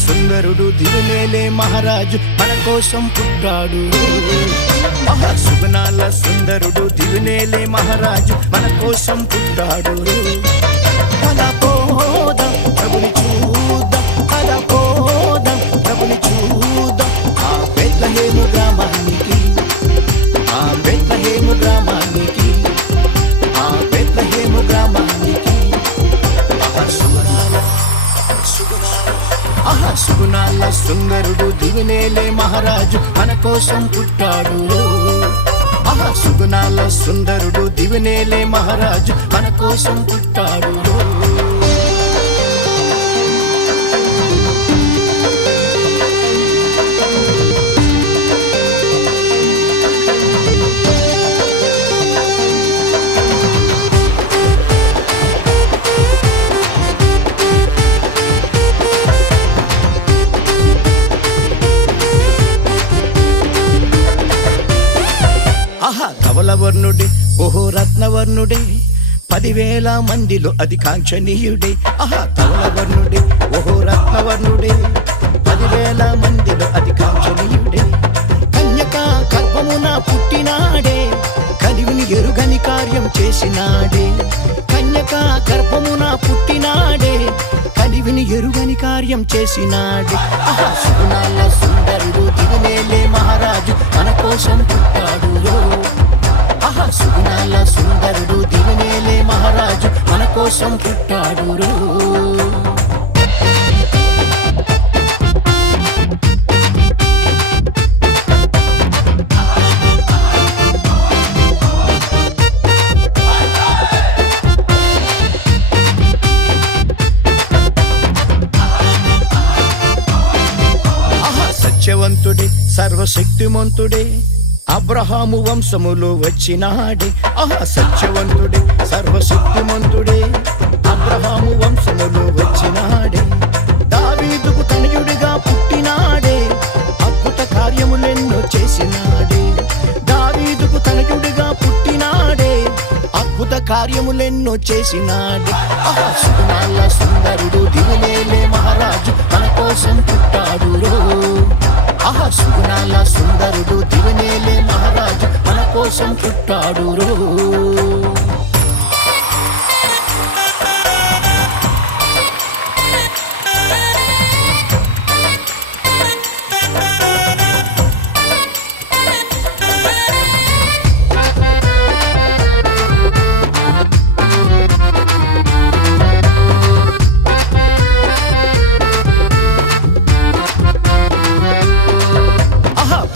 సుందరుడు దివినేలే మహారాజు మన కోసం పుట్టాడు. సుగుణాల సుందరుడు దివినేలే మహారాజు మన కోసం పుట్టాడు. పద పోదాం ప్రభుని చూద్దాం, పద పోదాం ప్రభుని చూద్దాం. ఆ బెత్లెహేము గ్రామానికి, ఆ బెత్లెహేము గ్రామానికి, ఆ బెత్లెహేము గ్రామానికి. సుగుణాల సుందరుడు దివినేలే మహారాజు మన కోసం పుట్టాడు. సుగుణాల సుందరుడు దివినేలే మహారాజు మన కోసం పుట్టాడు. ధవలవర్ణుడే ఓహో రత్నవర్ణుడే, 10,000 మందిలో అది కాంక్షణీయుడే. ధవలవర్ణుడే ఓహో రత్నవర్ణుడే, 10,000 మందిలో అది కాంక్షణీయుడే. కన్యక గర్భమున పుట్టినాడే, కలివిని ఎరుగని కార్యం చేసినాడే. కన్యక గర్భమున పుట్టినాడే, కలివిని ఎరుగని కార్యం చేసినాడే. సుగుణాల సుందరుడు దివినేలే మహారాజు మన కోసం పుట్టాడు. సుగుణాల సుందరుడు దివినేలే మహారాజు మన కోసం పుట్టాడు. సత్యవంతుడే సర్వశక్తిమంతుడే, అబ్రహాము వంశములో వచ్చినాడే. సత్యవంతుడే సర్వశక్తిమంతుడే, అబ్రహాము వంశములో వచ్చినాడే. దావీదుకు తనయుడిగా పుట్టినాడే, అద్భుత కార్యములెన్నో చేసినాడే. దావీదుకు తనయుడిగా పుట్టినాడే, అద్భుత కార్యములెన్నో చేసినాడే. సుగుణాల సుందరుడు దివినేలే మహారాజు మన కోసం పుట్టాడు. సుగుణాల సుందరుడు దివినేలే మహారాజు మన కోసం పుట్టాడు.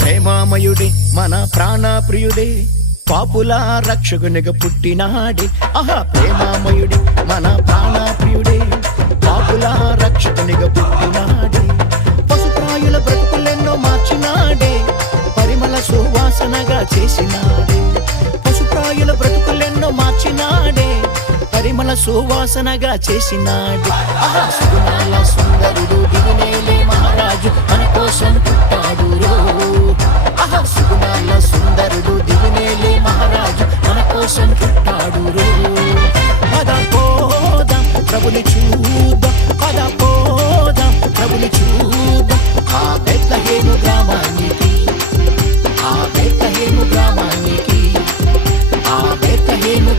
ప్రేమామయుడే మన ప్రాణప్రియుడే, పాపుల రక్షకునిగా పుట్టినాడే. ప్రేమామయుడే మన ప్రాణప్రియుడే, పాపుల రక్షకునిగా పుట్టినాడే. పశుప్రాయుల బ్రతుకులెన్నో మార్చినాడే, పరిమళ సువాసనగా చేసినాడే. పశుప్రాయుల బ్రతుకులెన్నో మార్చినాడే, పరిమళ సువాసనగా చేసినాడే. సుగుణాల సుందరుడు దివినేలే మహారాజు మన కోసం పుట్టాడు. సుగుణాల సుందరుడు దివినేలే మహారాజు మన కోసం పుట్టాడు. పద పోదాం ప్రభుని చూద్దాం, పద పోదాం ప్రభుని చూద్దాం. ఆ బెత్లెహేము గ్రామానికి, ఆ బెత్లెహేము గ్రామానికి, ఆ బెత్లెహేము